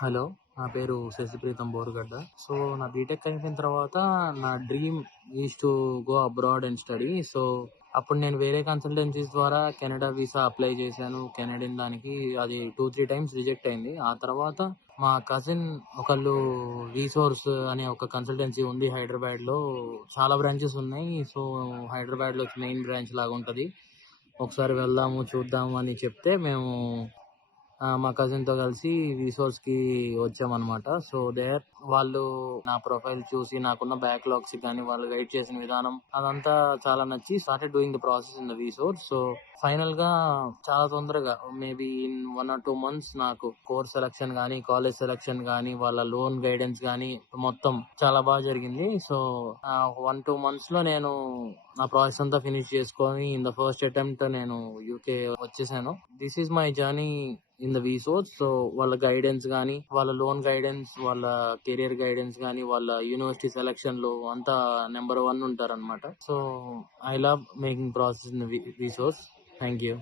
Hello. నా పేరు Sashi Preetham Borugadda. So, నా బీటెక్ అయిపోయిన తర్వాత నా dream is to go abroad and study. So, అప్పుడు నేను వేరే కన్సల్టెన్సీస్ ద్వారా కెనడా వీసా అప్లై చేశాను. కెనడియన్ దానికి అది 2-3 టైమ్స్ రిజెక్ట్ అయింది. ఆ తర్వాత మా కజిన్ ఒకళ్ళు రీసోర్స్ అనే ఒక కన్సల్టెన్సీ ఉంది హైదరాబాద్‌లో. చాలా బ్రాంచెస్ ఉన్నాయి. సో, హైదరాబాద్‌లో మెయిన్ బ్రాంచ్ లాగా ఉంటది. ఒకసారి వెళ్దాము, చూద్దాము అని చెప్తే మేము మా కజిన్‌తో కలిసి రిసోర్స్‌కి వచ్చామనమాట. సో, వాళ్ళు నా ప్రొఫైల్ చూసి నాకున్న బ్యాక్‌లాగ్స్ గాని, వాళ్ళు గైడ్ చేసిన విధానం అదంతా చాలా నచ్చి started doing the process in the resource. So, ఫైనల్‌గా చాలా తొందరగా మేబీ ఇన్ 1 ఆర్ 2 మంత్స్ నాకు కోర్స్ సెలక్షన్ గాని, కాలేజ్ సెలక్షన్ గాని, వాళ్ళ లోన్ గైడెన్స్ గాని మొత్తం చాలా బాగా జరిగింది. సో, 1, 2 మంత్స్‌లో నేను నా ప్రాసెస్ అంతా ఫినిష్ చేసుకొని ఇన్ ద ఫస్ట్ అటెంప్ట్ నేను యూకే వచ్చేసాను. This is my journey in the వీసోర్స్. So, వాళ్ళ గైడెన్స్ గానీ, వాళ్ళ లోన్ గైడెన్స్, వాళ్ళ కెరియర్ గైడెన్స్ గానీ, వాళ్ళ యూనివర్సిటీ సెలక్షన్ లో అంతా నెంబర్ 1 ఉంటారన్నమాట. So, I love making process in the వీసోర్స్. Thank you.